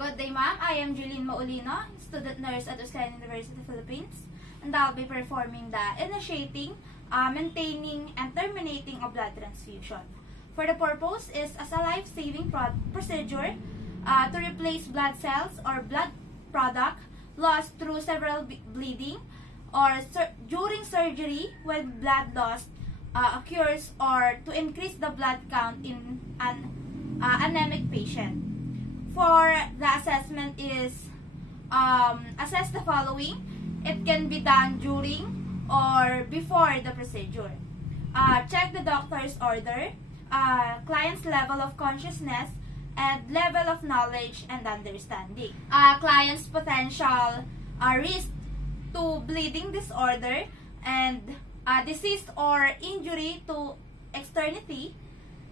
Good day, ma'am. I am Julene Maulino, student nurse at Australian University, Philippines, and I'll be performing the initiating, maintaining, and terminating of blood transfusion. For the purpose is as a life-saving procedure to replace blood cells or blood product lost through several bleeding or during surgery when blood loss occurs, or to increase the blood count in an anemic patient. For the assessment is assess the following. It can be done during or before the procedure. Check the doctor's order, client's level of consciousness, and level of knowledge and understanding. Client's potential risk to bleeding disorder and disease or injury to extremity,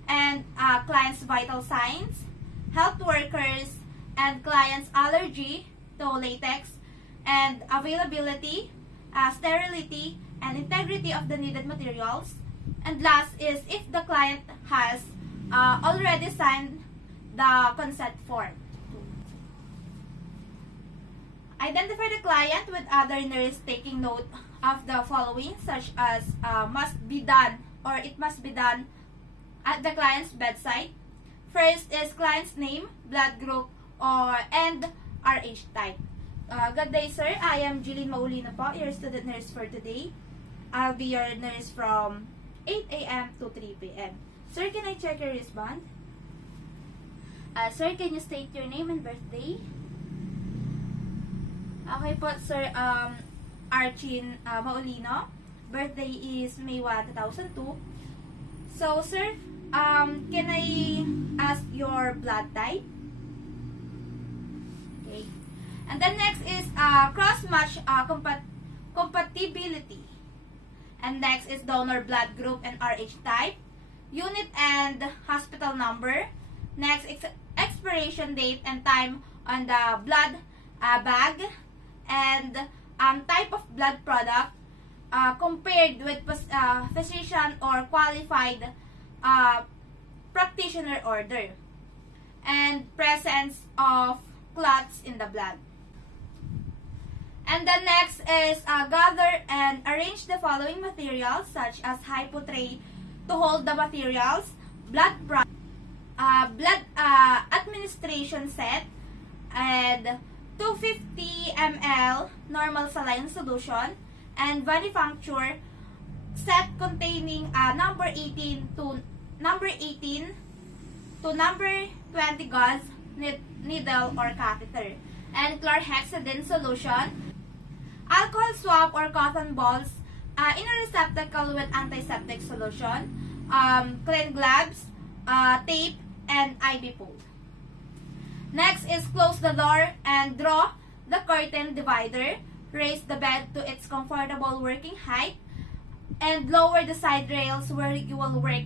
and client's vital signs, health workers, and client's allergy to latex, and availability, sterility, and integrity of the needed materials. And last is if the client has already signed the consent form. Identify the client with other nurse taking note of the following, such as must be done or it must be done at the client's bedside. First is client's name, blood group, and RH type. Good day, sir. I am Julene Maulino po, your student nurse for today. I'll be your nurse from 8 a.m. to 3 p.m. Sir, can I check your wristband? Sir, can you state your name and birthday? Okay po, sir. Archin Maulino. Birthday is May 1, 2002. So, sir, can I ask your blood type? Okay. And then next is cross-match compatibility. And next is donor blood group and RH type, unit and hospital number. Next is expiration date and time on the blood bag, and type of blood product compared with physician or qualified practitioner order, and presence of clots in the blood. And the next is gather and arrange the following materials, such as hypo tray to hold the materials, blood administration set, and 250 ml normal saline solution, and manufacture set containing number 18 to number 20 gauge needle or catheter, and chlorhexidine solution, alcohol swab or cotton balls in a receptacle with antiseptic solution, clean gloves, tape, and IV pole. Next is close the door and draw the curtain divider, raise the bed to its comfortable working height, and lower the side rails where you will work,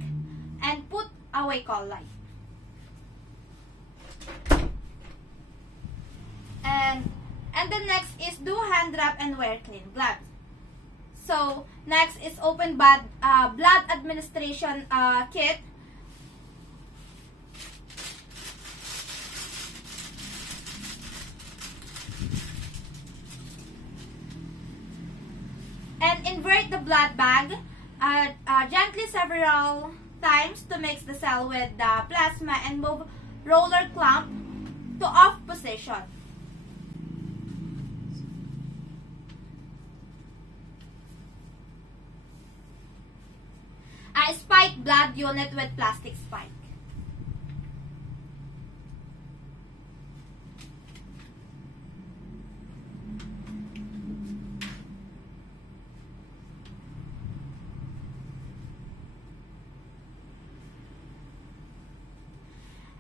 and put away call light. And the next is do hand wrap and wear clean gloves. So next is open blood administration kit. And invert the blood bag gently several times to mix the cell with the plasma, and move roller clamp to off position. Spike blood unit with plastic spike.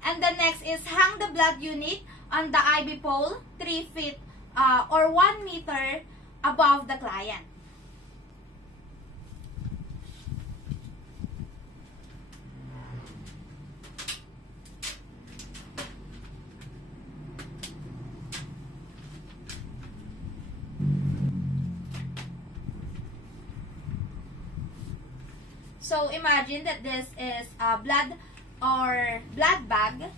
And the next is hang the blood unit on the IV pole 3 feet or 1 meter above the client. So imagine that this is a blood or blood bag.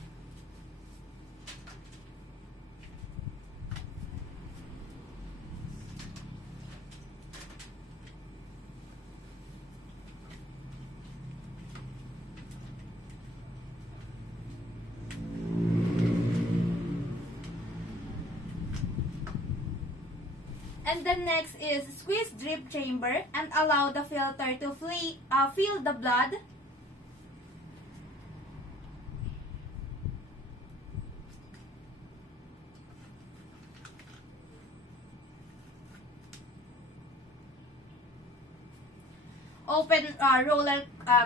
And then next is squeeze drip chamber and allow the filter to fill the blood. Open roller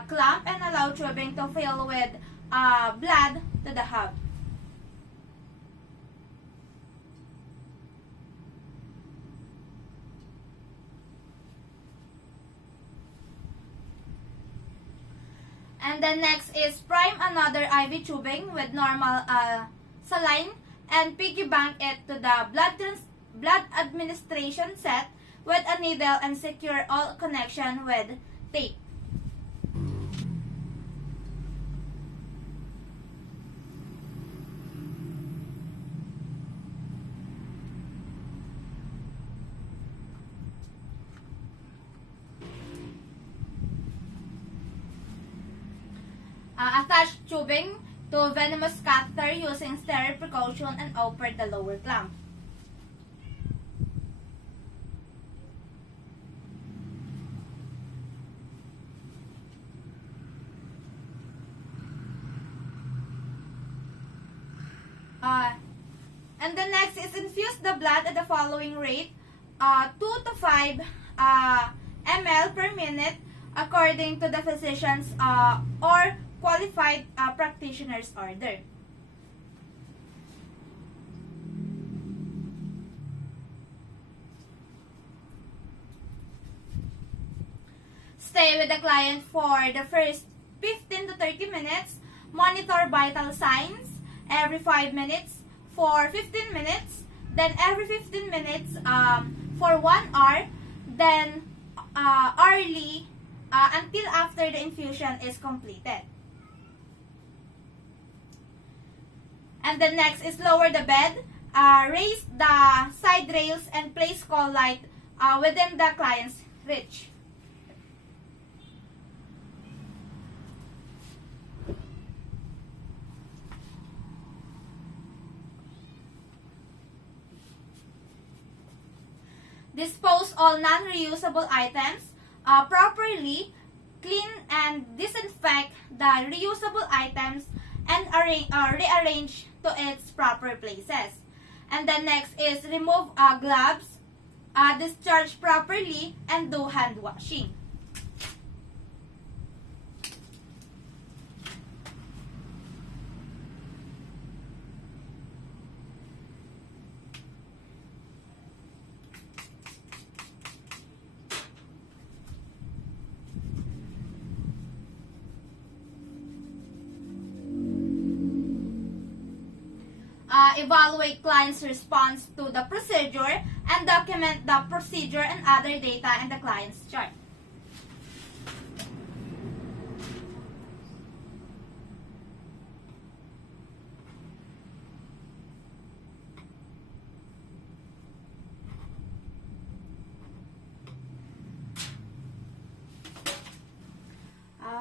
clamp and allow tubing to fill with blood to the hub. And then next is prime another IV tubing with normal saline and piggyback it to the blood administration set with a needle and secure all connection with tape. Attach tubing to venomous catheter using sterile precaution and open the lower clamp. And the next is infuse the blood at the following rate, 2 to 5 ml per minute according to the physician's or qualified practitioner's order. Stay with the client for the first 15 to 30 minutes. Monitor vital signs every 5 minutes for 15 minutes, then every 15 minutes for 1 hour, then hourly until after the infusion is completed. And the next is lower the bed, raise the side rails, and place call light within the client's reach. Dispose all non-reusable items properly, clean and disinfect the reusable items and rearrange to its proper places. And the next is remove gloves, discharge properly, and do hand washing. Evaluate client's response to the procedure and document the procedure and other data in the client's chart.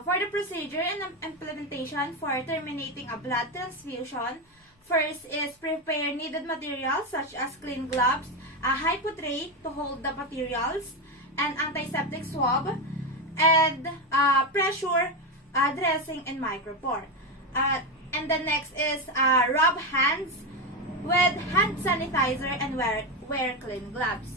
For the procedure and implementation for terminating a blood transfusion, first is prepare needed materials such as clean gloves, a hypo tray to hold the materials, an antiseptic swab, and pressure dressing and micropore. And the next is rub hands with hand sanitizer and wear clean gloves.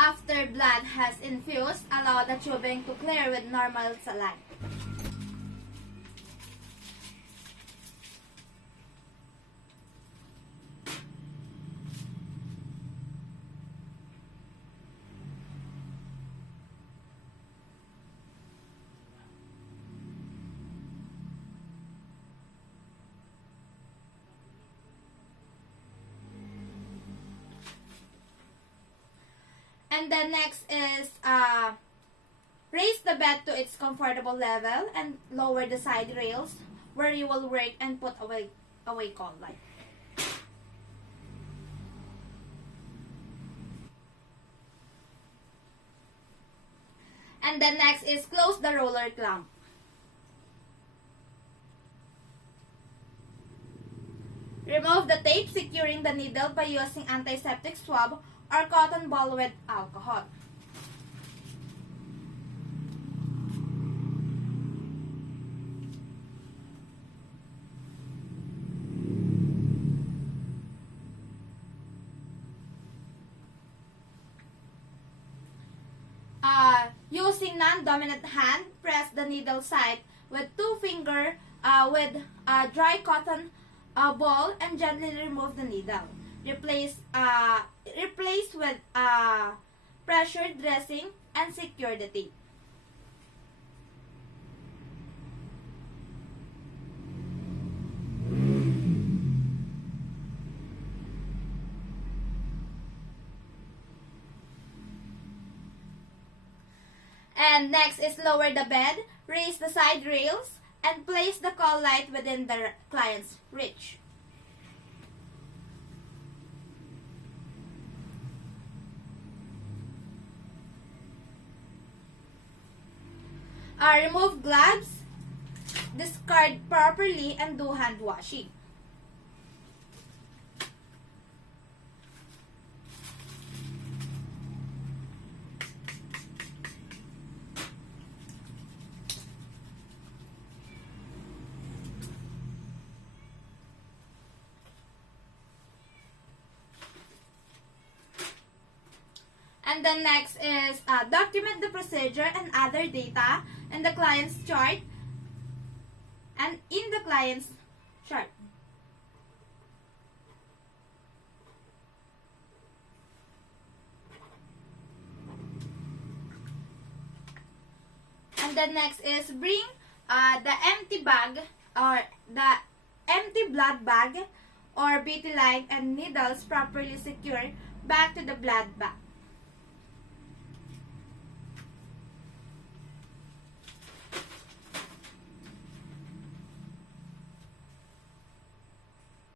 After blood has infused, allow the tubing to clear with normal saline. And then next is raise the bed to its comfortable level and lower the side rails where you will work and put away call light. And then next is close the roller clamp. Remove the tape securing the needle by using antiseptic swab or cotton ball with alcohol. Using non-dominant hand, press the needle site with 2 fingers with a dry cotton ball and gently remove the needle. Replace with pressure dressing and secure the tape. And next is lower the bed, raise the side rails, and place the call light within the client's reach. Remove gloves, discard properly, and do hand washing. And then next is document the procedure and other data in the client's chart and in the client's chart. And then next is bring the empty bag or the empty blood bag or BT line and needles properly secured back to the blood bag.